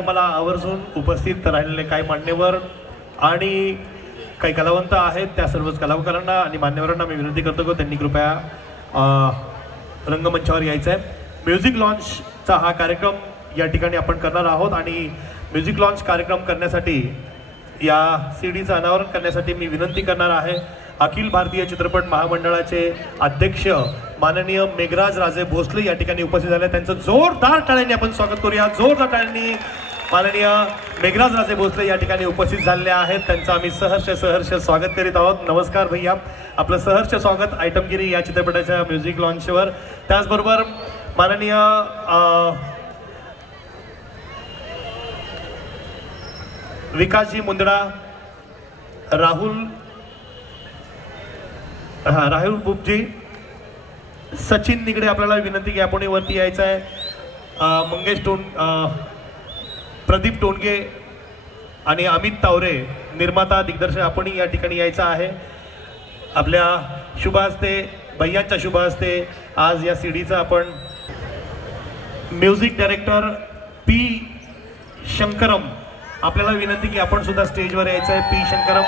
मला आवर्जून उपस्थित राहिलेले काही मान्यवर आणि काही कलावंत आहेत त्या सर्वच कलाकारांना आणि मान्यवरांना मी विनंती करतो की त्यांनी कृपया रंगमंचावर यायचं आहे। म्युझिक लॉन्चचा हा कार्यक्रम या ठिकाणी आपण करणार आहोत आणि म्युझिक लॉन्च कार्यक्रम करण्यासाठी या सीडीचं अनावरण करण्यासाठी मी विनंती करणार आहे अखिल भारतीय चित्रपट महामंडळाचे अध्यक्ष माननीय मेघराज राजे भोसले या ठिकाणी उपस्थित झाले। त्यांचं जोरदार टाळ्यांनी आपण स्वागत करूया। जोरदार टाळ्यांनी माननीय मेघराज राजे भोसले या ठिकाणी उपस्थित झालेले आहेत। त्यांचं आम्ही सहर्ष स्वागत करीत आहोत। नमस्कार भैया, आपलं सहर्ष स्वागत आयटमगिरी या चित्रपटाच्या म्युझिक लॉन्चवर। त्याचबरोबर माननीय विकासजी मुंदडा, राहुल बुबजी, सचिन निगडे आपल्याला विनंती की आपण वरती यायचं आहे। मंगेश प्रदीप टोणगे आणि अमित तावरे निर्माता दिग्दर्शक आपण या ठिकाणी यायचं आहे। आपल्या शुभ हस्ते भैयांच्या शुभ हस्ते आज या सीडीचा आपण म्युझिक डायरेक्टर पी शंकरम आपल्याला विनंती की आपण सुद्धा स्टेजवर यायचं आहे। पी शंकरम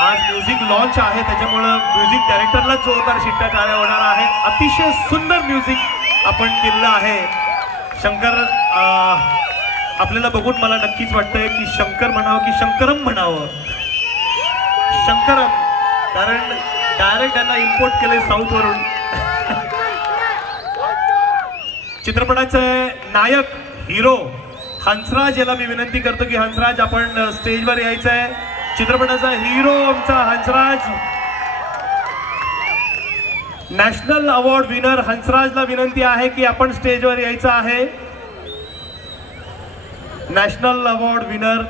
आज म्युझिक लॉन्च आहे त्याच्यामुळे म्युझिक डायरेक्टरला जोरदार शिट्ट्या टाळ्या होणार आहे। अतिशय सुंदर म्युझिक आपण केलेलं आहे। शंकर आपल्याला बघून मला नक्कीच वाटतंय की शंकर म्हणावं की शंकरम म्हणावं। शंकरम, कारण डायरेक्ट त्यांना इम्पोर्ट केले साऊथ वरून। चित्रपटाचे नायक हिरो हंसराज याला मी विनंती करतो की हंसराज आपण स्टेजवर यायचं आहे। चित्रपटाचा हिरो आमचा हंसराज, नॅशनल अवॉर्ड विनर हंसराजला विनंती आहे की आपण स्टेजवर यायचं आहे। नॅशनल अवॉर्ड विनर,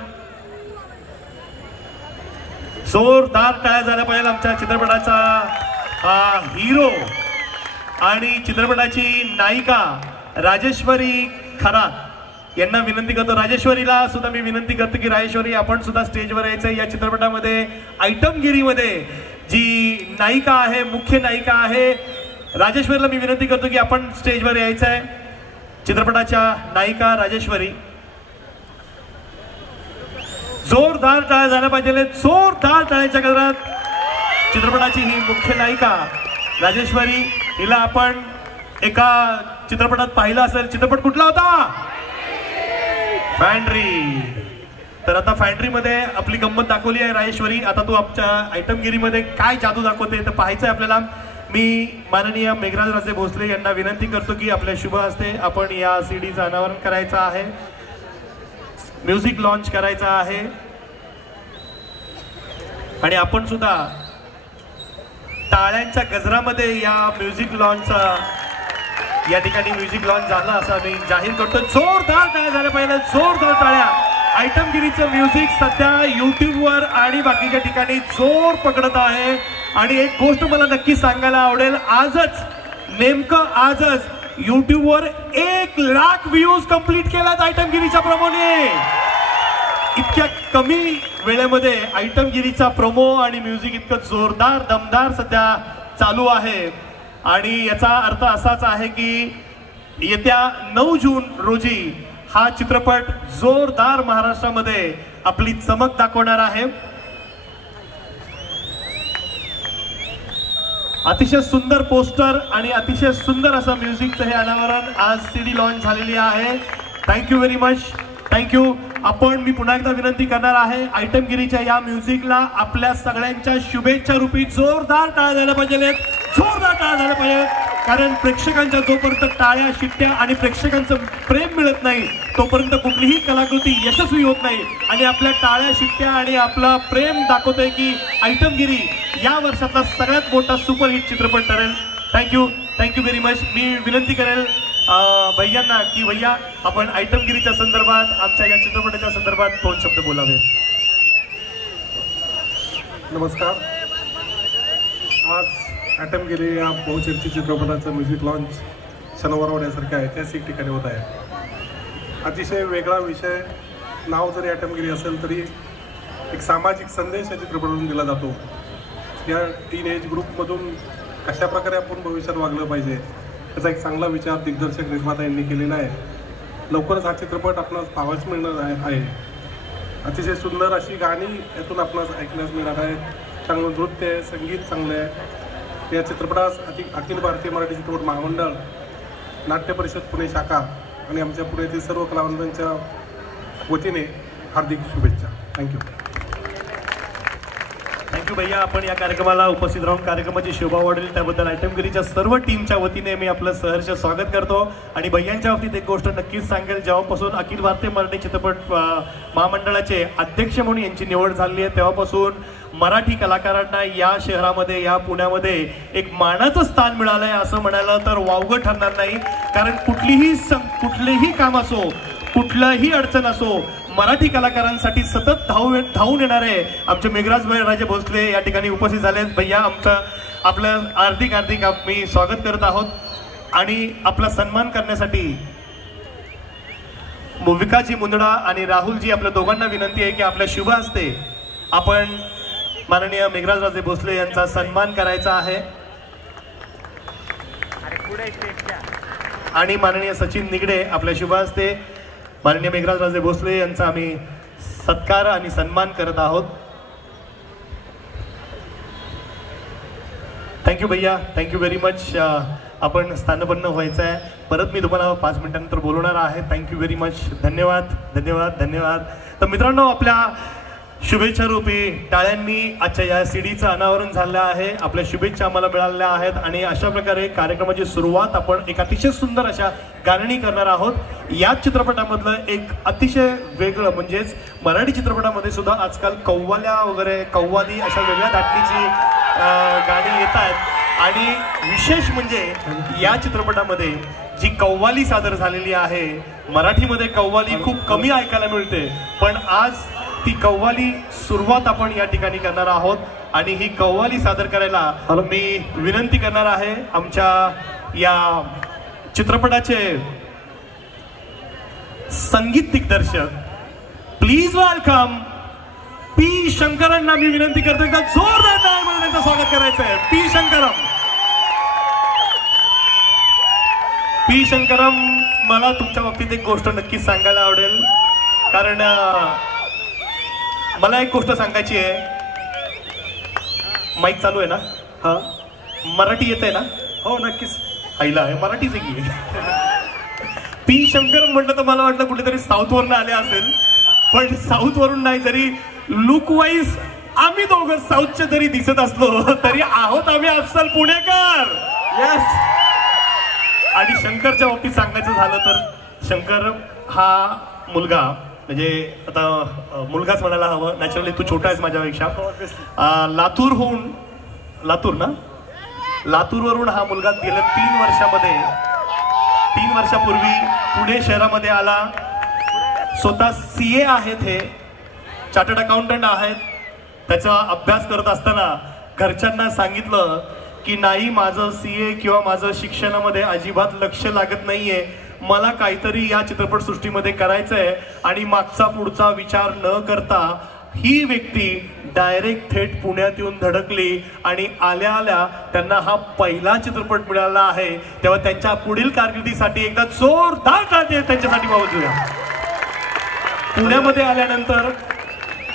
जोरदार टाळ्या झाल्या पाहिजे आमच्या चित्रपटाचा हा हिरो। आणि चित्रपटाची नायिका राजेश्वरी खरात यांना विनंती करतो, राजेश्वरीला सुद्धा मी विनंती करतो की राजेश्वरी आपण सुद्धा स्टेजवर यायचं आहे। या चित्रपटामध्ये आयटमगिरीमध्ये जी नायिका आहे, मुख्य नायिका आहे, राजेश्वरीला मी विनंती करतो की आपण स्टेजवर यायचं आहे। चित्रपटाच्या नायिका राजेश्वरी, जोरदार टाळ्या झाल्या पाहिजे, जोरदार टाळ्याच्या गजरात चित्रपटाची ही मुख्य नायिका राजेश्वरी, हिला आपण एका चित्रपटात पाहिलं असेल। चित्रपट कुठला होता? फॅन्ड्री। तर आता फॅन्ड्रीमध्ये आपली गंमत दाखवली आहे राजेश्वरी, आता तू आमच्या आयटमगिरीमध्ये काय जादू दाखवते तर पाहायचं आहे आपल्याला। मी माननीय मेघराज राजे भोसले यांना विनंती करतो की आपल्या शुभ हस्ते आपण या सीडीचं अनावरण करायचं आहे, म्युझिक लॉन्च करायचं आहे आणि आपण सुद्धा टाळ्यांच्या गजरामध्ये या म्युझिक लॉन्चचा या ठिकाणी म्युझिक लॉन्च झाला असं मी जाहीर करतो। जोरदार टाळ्या झाल्या पाहिजे, जोरदार टाळ्या। आयटमगिरीचं म्युझिक सध्या यूट्यूबवर आणि बाकीच्या ठिकाणी जोर पकडत आहे आणि एक गोष्ट मला नक्की सांगायला आवडेल, आजच नेमकं आजच यूट्यूबवर 1 लाख व्ह्यूज कंप्लीट केल्यात आयटमगिरीच्या प्रोमोने। इतक्या कमी वेळेमध्ये आयटमगिरीचा प्रोमो आणि म्युझिक इतकं जोरदार दमदार सध्या चालू आहे आणि याचा अर्थ असाच आहे की येत्या 9 जून रोजी हा चित्रपट जोरदार महाराष्ट्रामध्ये आपली चमक दाखवणार आहे। अतिशय सुंदर पोस्टर आणि अतिशय सुंदर असं म्युझिकचं हे अनावरण आज सीडी लॉन्च झालेली आहे। Thank you very much, thank you. आपण मी पुन्हा एकदा विनंती करणार आहे आयटमगिरीच्या या म्युझिकला आपल्या सगळ्यांच्या शुभेच्छा रूपी जोरदार टाळ्या झाल्या पाहिजे, जोरदार टाळ्या झाल्या पाहिजे, कारण प्रेक्षकांच्या जोपर्यंत टाळ्या शिट्ट्या आणि प्रेक्षकांचं प्रेम मिळत नाही तोपर्यंत कुठलीही कलाकृती यशस्वी होत नाही। आणि आपल्या टाळ्या शिट्ट्या आणि आपलं प्रेम दाखवतोय की आयटमगिरी या वर्षातला सगळ्यात मोठा सुपरहिट चित्रपट ठरेल। Thank you, thank you very much. मी विनंती करेल भैयांना की भैया आपण आयटमगिरीच्या संदर्भात आमच्या या चित्रपटाच्या संदर्भात 2 शब्द बोलावे। नमस्कार। आज आयटमगिरी या बहुचर्चित चित्रपटाचं म्युझिक लॉन्च शनिवारवाड्यासारखं ऐतिहासिक ठिकाणी होत आहे। अतिशय वेगळा विषय, नाव जरी आयटमगिरी असेल तरी एक सामाजिक संदेश या चित्रपटातून दिला जातो। या टीन एज ग्रुपमधून कशा प्रकारे आपण भविष्यात वागलं पाहिजे याचा एक चांगला विचार दिग्दर्शक निर्माता यांनी केलेला आहे। लवकरच हा चित्रपट आपणास पाहावयास मिळणार आहे. अतिशय सुंदर अशी गाणी यातून आपणास ऐकण्यास मिळणार आहे. चांगलं नृत्य आहे, संगीत चांगलं आहे. या चित्रपटास अखिल भारतीय मराठी चित्रपट महामंडळ, नाट्य परिषद पुणे शाखा आणि आमच्या पुण्यातील सर्व कलावंतांच्या वतीने हार्दिक शुभेच्छा. थँक्यू. थँक्यू भैया. आपण या कार्यक्रमाला उपस्थित राहून कार्यक्रमाची शोभा वाढेल त्याबद्दल आयटमगिरीच्या सर्व टीमच्या वतीने मी आपलं सहर्ष स्वागत करतो. आणि भैयांच्या बाबतीत एक गोष्ट नक्कीच सांगेल, जेव्हापासून अखिल भारतीय मराठी चित्रपट महामंडळाचे अध्यक्ष म्हणून यांची निवड झाली आहे तेव्हापासून मराठी कलाकारांना या शहरामध्ये, या पुण्यामध्ये एक मानाचं स्थान मिळालं आहे असं म्हणायला तर वावगं ठरणार नाही. कारण कुठलेही काम असो, कुठलंही अडचण असो, मराठी कलाकारांसाठी सतत धावून येणारे आमचे मेघराज राजे भोसले या ठिकाणी उपस्थित झालेत. भैया आपलं हार्दिक आम्ही स्वागत करत आहोत. आणि आपला सन्मान करण्यासाठी विकासजी मुंदडा आणि राहुलजी आपल्या दोघांना विनंती आहे की आपल्या शुभ हस्ते आपण माननीय मेघराज राजे भोसले यांचा सन्मान करायचा आहे. आणि माननीय सचिन निगडे आपल्या शुभ हस्ते माननीय मेघराज राजे भोसले यांचा आम्ही सत्कार आणि सन्मान करत आहोत. थँक्यू भैया, थँक्यू व्हेरी मच. आपण स्थानपन्न व्हायचं आहे. परत मी तुम्हाला 5 मिनिटांनंतर बोलवणार आहे. Thank you very much. धन्यवाद धन्यवाद धन्यवाद. तर मित्रांनो, आपल्या शुभेच्छा रूपी टाळ्यांनी आजच्या या सीडीचं अनावरण झालं आहे. आपल्या शुभेच्छा आम्हाला मिळालेल्या आहेत. आणि अशा प्रकारे कार्यक्रमाची सुरुवात आपण एक अतिशय सुंदर अशा गाण्यानी करणार आहोत. याच चित्रपटामधलं एक अतिशय वेगळं म्हणजेच मराठी चित्रपटामध्ये सुद्धा आजकाल कव्वाल्या वगैरे, कव्वाली अशा वेगळ्या धाटणीची गाणी येत आहेत. आणि विशेष म्हणजे या चित्रपटामध्ये जी कव्वाली सादर झालेली आहे, मराठीमध्ये कव्वाली खूप कमी ऐकायला मिळते, पण आज ती कव्वाली सुरुवात आपण या ठिकाणी करणार आहोत. आणि ही कव्वाली सादर करायला मी विनंती करणार आहे आमच्या या चित्रपटाचे संगीत दिग्दर्शक, प्लीज वेलकम पी शंकरांना मी विनंती करतो का जोरदार टाळ्यांनी त्यांचं स्वागत करायचं आहे. पी शंकरम. पी शंकरम, मला तुमच्या बाबतीत एक गोष्ट नक्कीच सांगायला आवडेल. कारण मला एक गोष्ट सांगायची आहे. माईक चालू आहे ना? हा, मराठी येत आहे ना? हो नक्कीच. आईला आहे मराठीच आहे की. पी शंकर म्हटलं तर मला वाटलं कुठेतरी साऊथवरून आले असेल, पण साऊथवरून नाही. जरी लुक वाईज आम्ही दोघं साऊथचे जरी दिसत असलो तरी आहोत आम्ही अस्सल पुणेकर. यस. आणि शंकरच्या बाबतीत सांगायचं झालं तर शंकर हा मुलगा, म्हणजे आता मुलगाच म्हणायला हवं, नॅचरली तू छोटा आहेस माझ्यापेक्षा. लातूर ना, लातूरवरून हा मुलगा गेल्या 3 वर्षापूर्वी पुणे शहरामध्ये आला. स्वतः CA आहेत, हे चार्टर्ड अकाउंटंट आहेत. त्याचा अभ्यास करत असताना घरच्यांना सांगितलं की नाही, माझं CA किंवा माझं शिक्षणामध्ये अजिबात लक्ष लागत नाहीये, मला काहीतरी या चित्रपटसृष्टीमध्ये करायचं आहे. आणि मागचा पुढचा विचार न करता ही व्यक्ती डायरेक्ट थेट पुण्यात येऊन धडकली. आणि आल्या आल्या त्यांना हा पहिला चित्रपट मिळाला आहे. तेव्हा त्यांच्या पुढील कारकिर्दीसाठी एकदा जोरदार टाळ्या त्यांच्यासाठी वाजवूया. पुण्यामध्ये आल्यानंतर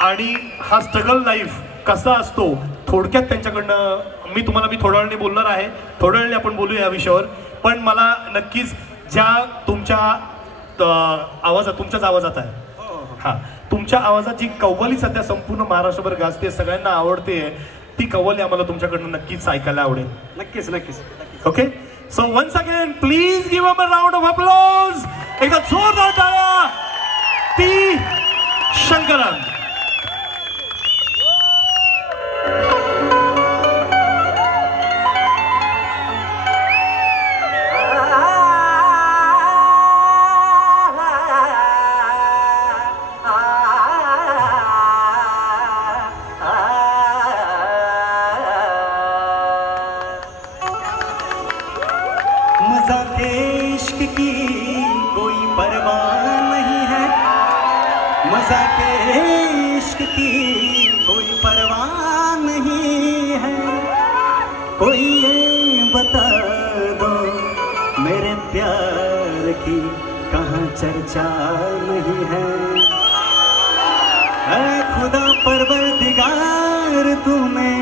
आणि हा स्ट्रगल लाईफ कसा असतो थोडक्यात त्यांच्याकडनं मी थोड्या वेळाने बोलणार आहे. थोड्या वेळाने आपण बोलूया या विषयावर. पण मला नक्कीच ज्या तुमच्याच आवाजात आहे, हा, तुमच्या आवाजात जी कव्वाली सध्या संपूर्ण महाराष्ट्रभर गाजते, सगळ्यांना आवडते, ती कव्वाली आम्हाला तुमच्याकडनं नक्कीच ऐकायला आवडेल. नक्कीच नक्कीच. Okay, so once again please give a round of applause. एकदा जोरदार टाळ्या पी शंकरन. इश्क की कोई परवाह नहीं है, कोई ये बता दो मेरे प्यार की कहाँ चर्चा नहीं है। ऐ खुदा परवरदिगार तूने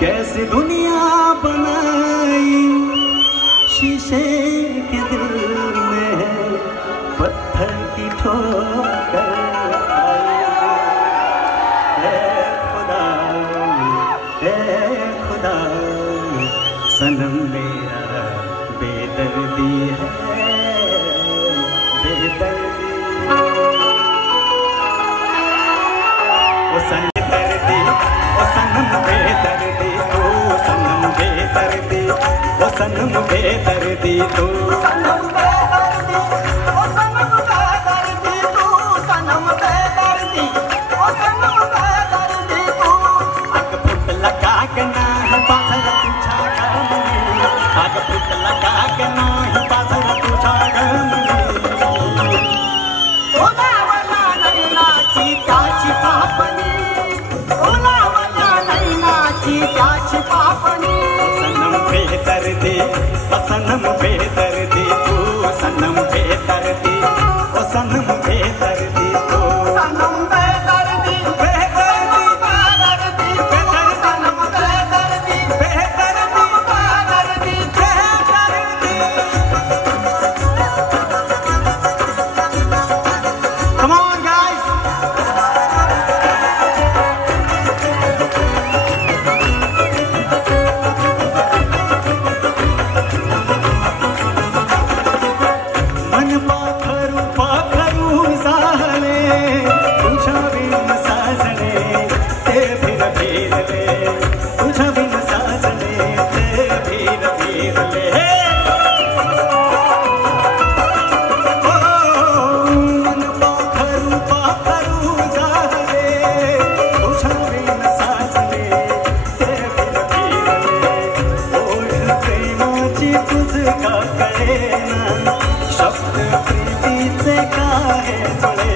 कैसी दुनिया बनाई, शीशे के दिल में पत्थर की ठोकर आई। ऐ खुदा सनम मेरा बेदर्दी है, बेदर्दी। ओ सनम बेदर्दी, ओ सनम बेदर्दी तू, सनम बेदर्दी, ओ सनम बेदर्दी तू, सनम बेदर्दी, ओ सनम बेदर्दी तू, सनम बेदर्दी, ओ सनम बेदर्दी तू। आग फुट लगा के ना बाजार तुझा गमनी, आग फुट लगा के ना बाजार तुझा गमनी। ओलावला नैनाची त्याची पापणी, ओलावला नैनाची त्याची पापणी। सनम बेदर्दी, ओ सनम बेदर्दी तू, सनम बेदर्दी, ओ सनम बेदर्दी तू, सनम बेदर्दी, बेदर्दी, बेदर्दी, बेदर्दी, सनम बेदर्दी, बेदर्दी, बेदर्दी, बेदर्दी। Come on guys, मन पाखरू पाखरू झाले तुझ्या बिन साजणे, ते फिर फिरले तुझ्या बिन साजणे, ते फिर फिरले। मन पाखरू पाखरू झाले तुझ्या बिन साजणे, ते फिर फिरले। ओढ प्रेमाची तुझ का कळेना, शब्द प्रीतीचे काय जुळे